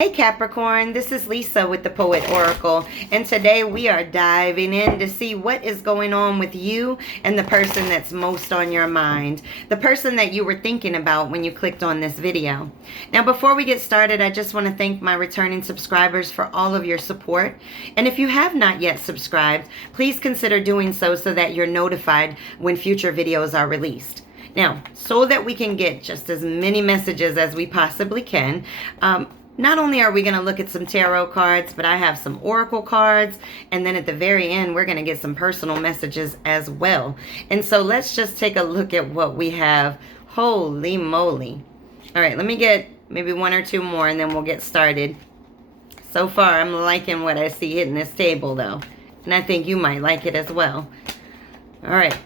Hey Capricorn, this is Lisa with the Poet Oracle, and today we are diving in to see what is going on with you and the person that's most on your mind, the person that you were thinking about when you clicked on this video. Now before we get started, I just want to thank my returning subscribers for all of your support, and if you have not yet subscribed, please consider doing so that you're notified when future videos are released. Now, so that we can get just as many messages as we possibly can, not only are we going to look at some tarot cards, but I have some oracle cards. And then at the very end, we're going to get some personal messages as well. And so let's just take a look at what we have. Holy moly. All right, let me get maybe one or two more and then we'll get started. So far, I'm liking what I see hitting this table though. And I think you might like it as well. All right.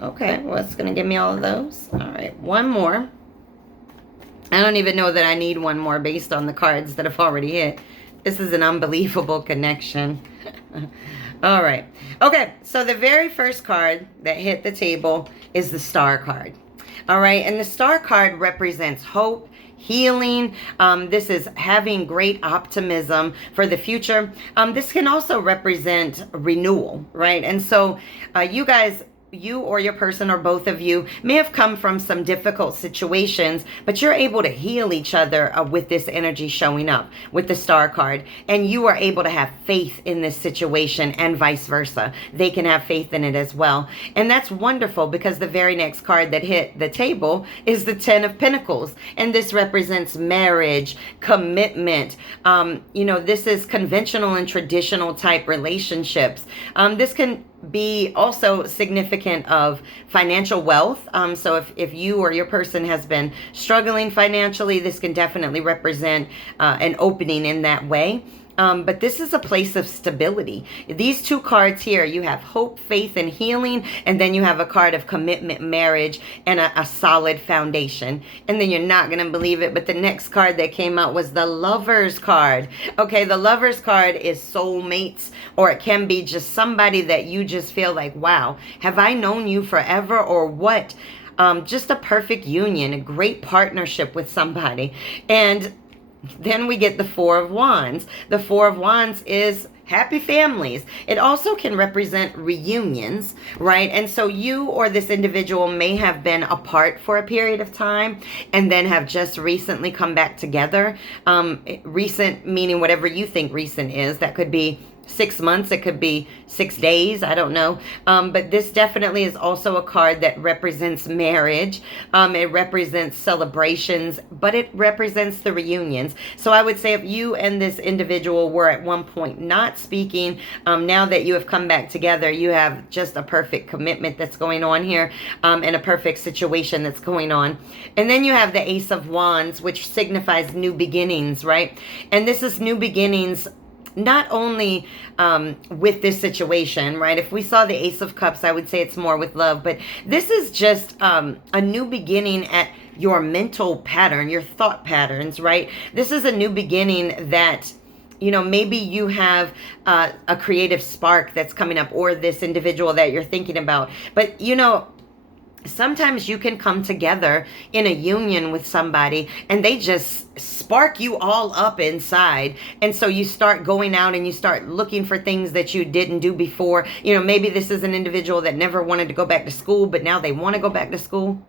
Okay, well, it's going to give me all of those. All right, one more. I don't even know that I need one more based on the cards that have already hit. This is an unbelievable connection. All right. Okay, so the very first card that hit the table is the Star card. All right, and the Star card represents hope, healing. This is having great optimism for the future. This can also represent renewal, right? And so you or your person or both of you may have come from some difficult situations, but you're able to heal each other with this energy showing up with the Star card. And you are able to have faith in this situation and vice versa. They can have faith in it as well. And that's wonderful because the very next card that hit the table is the Ten of Pentacles. And this represents marriage, commitment. This is conventional and traditional type relationships. This can be also significant of financial wealth. So if you or your person has been struggling financially, this can definitely represent an opening in that way. But this is a place of stability. These two cards here, you have hope, faith, and healing. And then you have a card of commitment, marriage, and a solid foundation. And then you're not going to believe it, but the next card that came out was the Lover's card. Okay, the Lover's card is soulmates, or it can be just somebody that you just feel like, wow, have I known you forever or what? Just a perfect union, a great partnership with somebody. And then we get the Four of Wands. The Four of Wands is happy families. It also can represent reunions, right? And so you or this individual may have been apart for a period of time and then have just recently come back together. Recent meaning whatever you think recent is. That could be 6 months, it could be 6 days, I don't know. But this definitely is also a card that represents marriage. It represents celebrations, but it represents the reunions. So I would say if you and this individual were at one point not speaking, now that you have come back together, you have just a perfect commitment that's going on here, and a perfect situation that's going on. And then you have the Ace of Wands, which signifies new beginnings, right? And this is new beginnings not only with this situation, right? If we saw the Ace of Cups, I would say it's more with love, but this is just a new beginning at your mental pattern, your thought patterns, right? This is a new beginning that, maybe you have a creative spark that's coming up, or this individual that you're thinking about. But, sometimes you can come together in a union with somebody and they just spark you all up inside. And so you start going out and you start looking for things that you didn't do before. Maybe this is an individual that never wanted to go back to school, but now they want to go back to school.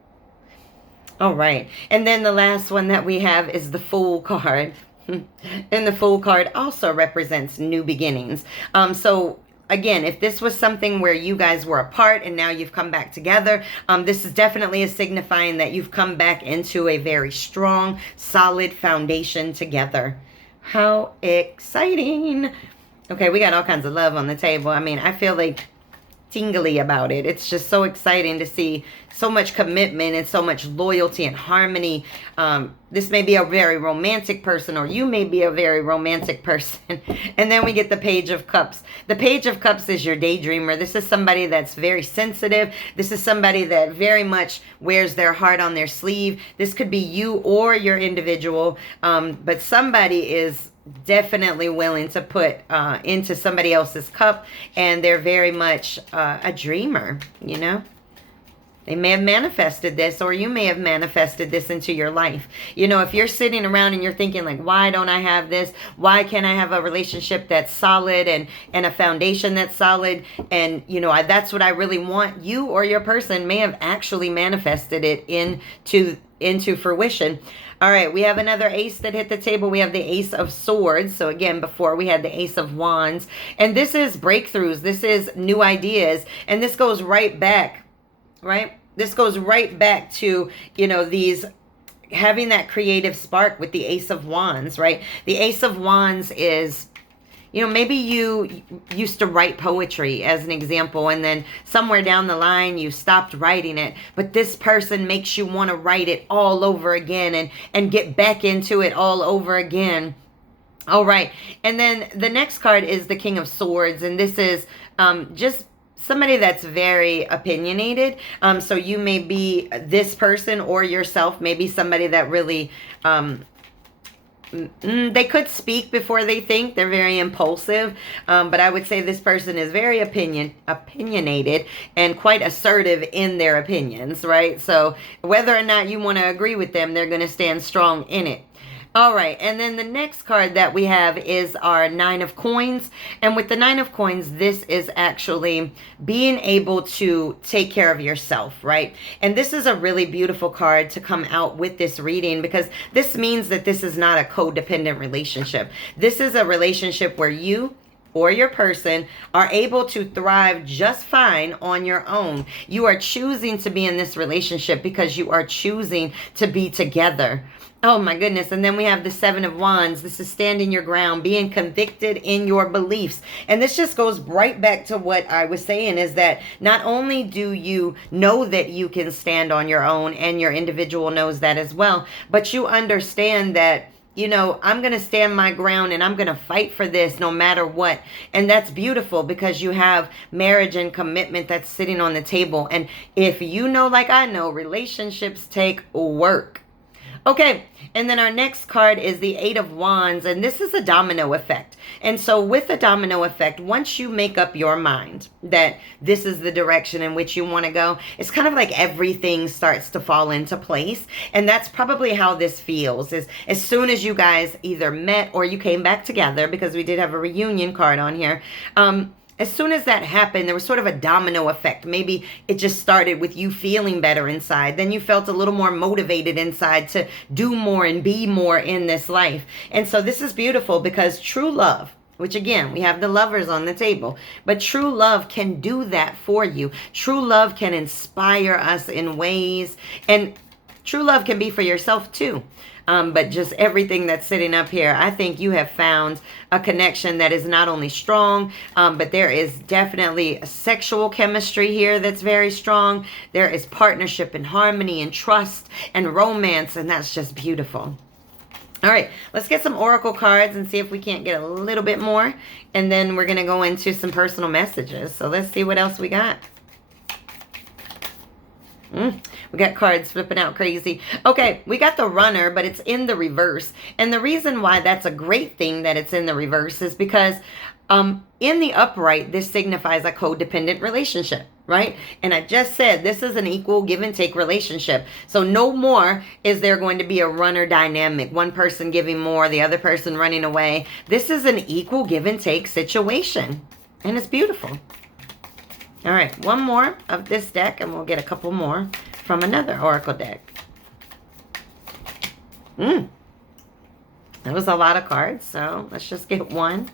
All right. And then the last one that we have is the Fool card. And the Fool card also represents new beginnings. Again, if this was something where you guys were apart and now you've come back together, this is definitely a signifying that you've come back into a very strong, solid foundation together. How exciting. Okay, we got all kinds of love on the table. I mean, I feel like tingly about it. It's just so exciting to see so much commitment and so much loyalty and harmony. This may be a very romantic person, or you may be a very romantic person. And then we get the Page of Cups. The Page of Cups is your daydreamer. This is somebody that's very sensitive. This is somebody that very much wears their heart on their sleeve. This could be you or your individual, but somebody is definitely willing to put into somebody else's cup, and they're very much a dreamer, They may have manifested this, or you may have manifested this into your life. You know, if you're sitting around and you're thinking like, why don't I have this? Why can't I have a relationship that's solid and a foundation that's solid? And, you know, that's what I really want. You or your person may have actually manifested it into fruition. All right, we have another ace that hit the table. We have the Ace of Swords. So again, before we had the Ace of Wands. And this is breakthroughs. This is new ideas. And this goes right back. Right? This goes right back to, you know, these having that creative spark with the Ace of Wands, right? The Ace of Wands is, you know, maybe you used to write poetry as an example, and then somewhere down the line you stopped writing it, but this person makes you want to write it all over again and get back into it all over again. All right. And then the next card is the King of Swords, and this is just somebody that's very opinionated. So you may be this person, or yourself may be somebody that really, they could speak before they think. They're very impulsive. But I would say this person is very opinionated and quite assertive in their opinions, right? So whether or not you want to agree with them, they're going to stand strong in it. All right, and then the next card that we have is our Nine of Coins. And with the Nine of Coins, this is actually being able to take care of yourself, right? And this is a really beautiful card to come out with this reading, because this means that this is not a codependent relationship. This is a relationship where you or your person are able to thrive just fine on your own. You are choosing to be in this relationship because you are choosing to be together. Oh my goodness. And then we have the Seven of Wands. This is standing your ground, being convicted in your beliefs. And this just goes right back to what I was saying, is that not only do you know that you can stand on your own, and your individual knows that as well, but you understand that, you know, I'm going to stand my ground and I'm going to fight for this no matter what. And that's beautiful, because you have marriage and commitment that's sitting on the table. And if you know, like I know, relationships take work. Okay, and then our next card is the Eight of Wands, and this is a domino effect. And so with a domino effect, once you make up your mind that this is the direction in which you want to go, it's kind of like everything starts to fall into place. And that's probably how this feels, is as soon as you guys either met or you came back together, because we did have a reunion card on here, as soon as that happened, there was sort of a domino effect. Maybe it just started with you feeling better inside. Then you felt a little more motivated inside to do more and be more in this life. And so this is beautiful, because true love, which again, we have the lovers on the table, but true love can do that for you. True love can inspire us in ways, and true love can be for yourself too. But just everything that's sitting up here, I think you have found a connection that is not only strong, but there is definitely a sexual chemistry here that's very strong. There is partnership and harmony and trust and romance, and that's just beautiful. All right, let's get some oracle cards and see if we can't get a little bit more. And then we're going to go into some personal messages. So let's see what else we got. We got cards flipping out crazy. Okay, we got the Runner, but it's in the reverse. And the reason why that's a great thing that it's in the reverse is because in the upright, this signifies a codependent relationship, right? And I just said this is an equal give and take relationship. So no more is there going to be a runner dynamic, one person giving more, the other person running away. This is an equal give and take situation, and it's beautiful. All right, one more of this deck, and we'll get a couple more from another oracle deck. That was a lot of cards, so let's just get one.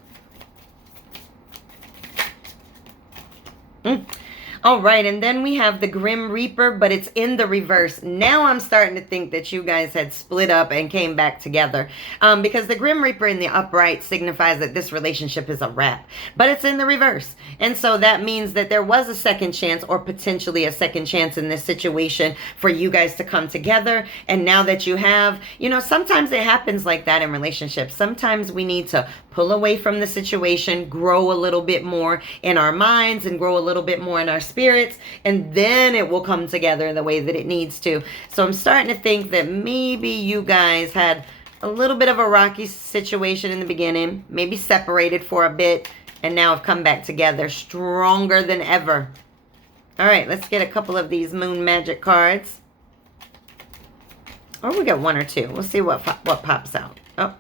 All right, and then we have the Grim Reaper, but it's in the reverse. Now I'm starting to think that you guys had split up and came back together, because the Grim Reaper in the upright signifies that this relationship is a wrap, but it's in the reverse. And so that means that there was a second chance, or potentially a second chance in this situation, for you guys to come together. And now that you have, you know, sometimes it happens like that in relationships. Sometimes we need to pull away from the situation, grow a little bit more in our minds and grow a little bit more in our spirits, and then it will come together the way that it needs to. So I'm starting to think that maybe you guys had a little bit of a rocky situation in the beginning, maybe separated for a bit, and now have come back together stronger than ever. All right, let's get a couple of these Moon Magic cards. Or we got one or two. We'll see what pops out. Oh.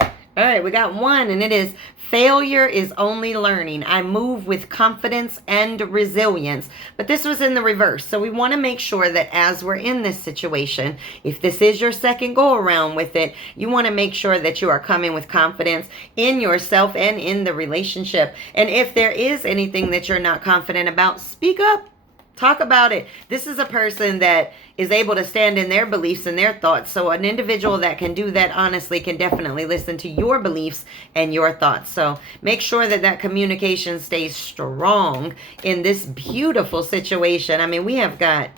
All right, we got one, and it is failure is only learning. I move with confidence and resilience. But this was in the reverse. So we want to make sure that as we're in this situation, if this is your second go around with it, you want to make sure that you are coming with confidence in yourself and in the relationship. And if there is anything that you're not confident about, speak up. Talk about it. This is a person that is able to stand in their beliefs and their thoughts. So an individual that can do that honestly can definitely listen to your beliefs and your thoughts. So make sure that that communication stays strong in this beautiful situation. I mean, we have got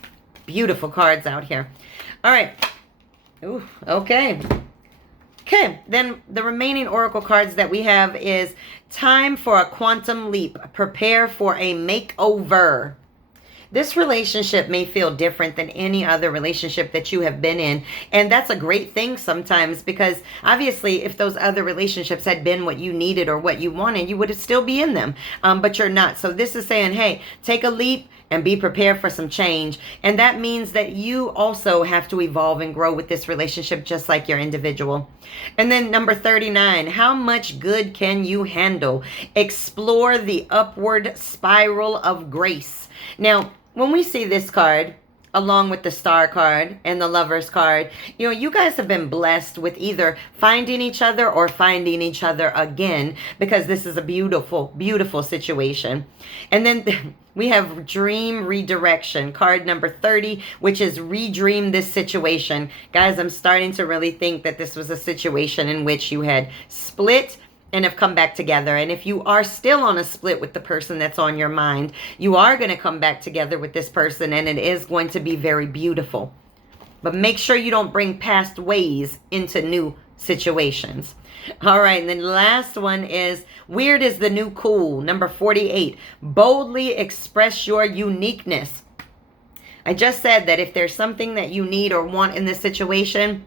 beautiful cards out here. All right. Ooh, okay. Okay, then the remaining oracle cards that we have is time for a quantum leap. Prepare for a makeover. This relationship may feel different than any other relationship that you have been in. And that's a great thing sometimes, because obviously if those other relationships had been what you needed or what you wanted, you would still be in them. But you're not. So this is saying, hey, take a leap and be prepared for some change. And that means that you also have to evolve and grow with this relationship just like your individual. And then number 39, how much good can you handle? Explore the upward spiral of grace. Now, when we see this card, along with the Star card and the Lovers card, you know, you guys have been blessed with either finding each other or finding each other again, because this is a beautiful, beautiful situation. And then we have Dream Redirection, card number 30, which is redream this situation. Guys, I'm starting to really think that this was a situation in which you had split and have come back together. And if you are still on a split with the person that's on your mind, you are going to come back together with this person, and it is going to be very beautiful. But make sure you don't bring past ways into new situations. All right, and then the last one is weird is the new cool, number 48. Boldly express your uniqueness. I just said that if there's something that you need or want in this situation,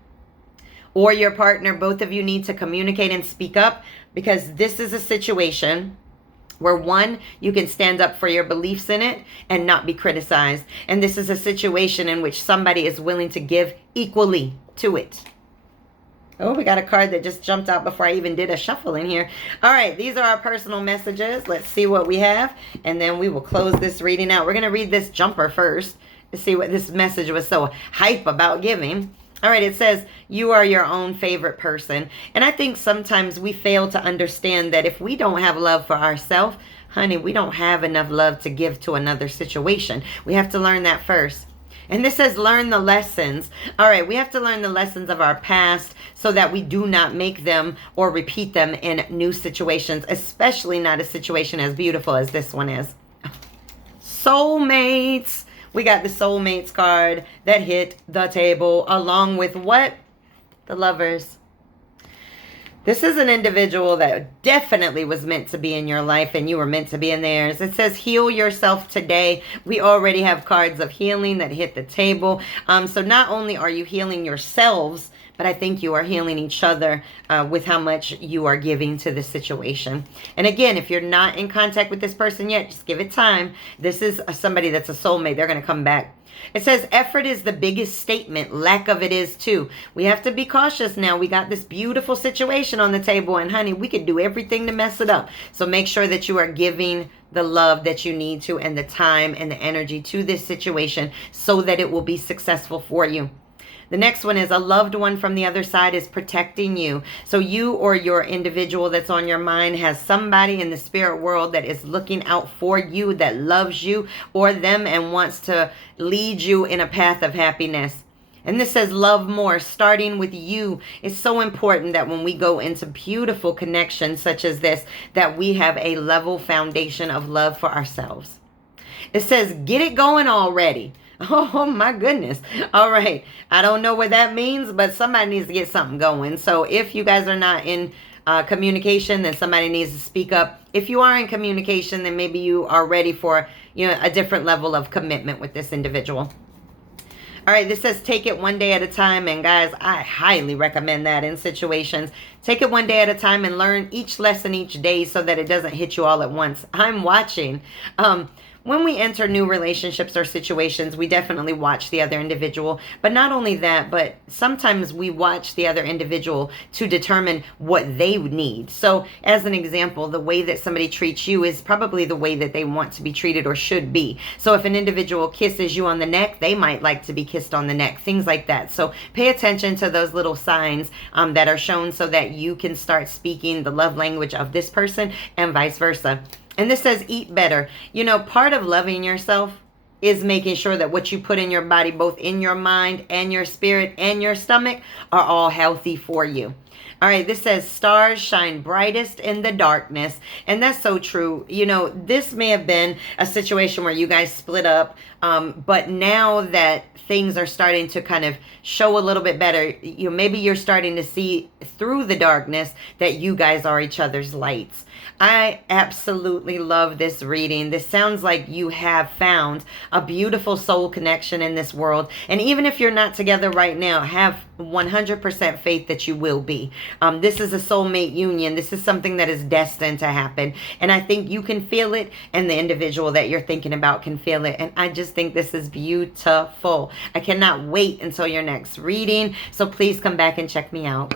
or your partner, both of you need to communicate and speak up, because this is a situation where, one, you can stand up for your beliefs in it and not be criticized. And this is a situation in which somebody is willing to give equally to it. Oh, we got a card that just jumped out before I even did a shuffle in here. All right, these are our personal messages. Let's see what we have, and then we will close this reading out. We're going to read this jumper first to see what this message was so hype about giving. All right, it says, you are your own favorite person. And I think sometimes we fail to understand that if we don't have love for ourselves, honey, we don't have enough love to give to another situation. We have to learn that first. And this says, learn the lessons. All right, we have to learn the lessons of our past so that we do not make them or repeat them in new situations, especially not a situation as beautiful as this one is. Soulmates. We got the Soulmates card that hit the table along with what? The Lovers. This is an individual that definitely was meant to be in your life, and you were meant to be in theirs. It says heal yourself today. We already have cards of healing that hit the table. So not only are you healing yourselves, but I think you are healing each other with how much you are giving to the situation. And again, if you're not in contact with this person yet, just give it time. This is somebody that's a soulmate. They're going to come back. It says effort is the biggest statement. Lack of it is too. We have to be cautious now. We got this beautiful situation on the table, and honey, we could do everything to mess it up. So make sure that you are giving the love that you need to, and the time and the energy to this situation so that it will be successful for you. The next one is a loved one from the other side is protecting you. So you or your individual that's on your mind has somebody in the spirit world that is looking out for you, that loves you or them, and wants to lead you in a path of happiness. And this says love more, starting with you. It's so important that when we go into beautiful connections such as this, that we have a level foundation of love for ourselves. It says get it going already. Oh my goodness. All right. I don't know what that means, but somebody needs to get something going. So if you guys are not in communication, then somebody needs to speak up. If you are in communication, then maybe you are ready for, you know, a different level of commitment with this individual. All right, this says take it one day at a time. And guys, I highly recommend that in situations. Take it one day at a time and learn each lesson each day so that it doesn't hit you all at once. I'm watching when we enter new relationships or situations, we definitely watch the other individual. But not only that, but sometimes we watch the other individual to determine what they need. So as an example, the way that somebody treats you is probably the way that they want to be treated or should be. So if an individual kisses you on the neck, they might like to be kissed on the neck, things like that. So pay attention to those little signs that are shown so that you can start speaking the love language of this person and vice versa. And this says eat better. You know, part of loving yourself is making sure that what you put in your body, both in your mind and your spirit and your stomach, are all healthy for you. All right, this says stars shine brightest in the darkness. And that's so true. You know, this may have been a situation where you guys split up. But now that things are starting to kind of show a little bit better, you know, maybe you're starting to see through the darkness that you guys are each other's lights. I absolutely love this reading. This sounds like you have found a beautiful soul connection in this world. And even if you're not together right now, have 100% faith that you will be. This is a soulmate union. This is something that is destined to happen. And I think you can feel it, and the individual that you're thinking about can feel it. And I just think this is beautiful. I cannot wait until your next reading. So please come back and check me out.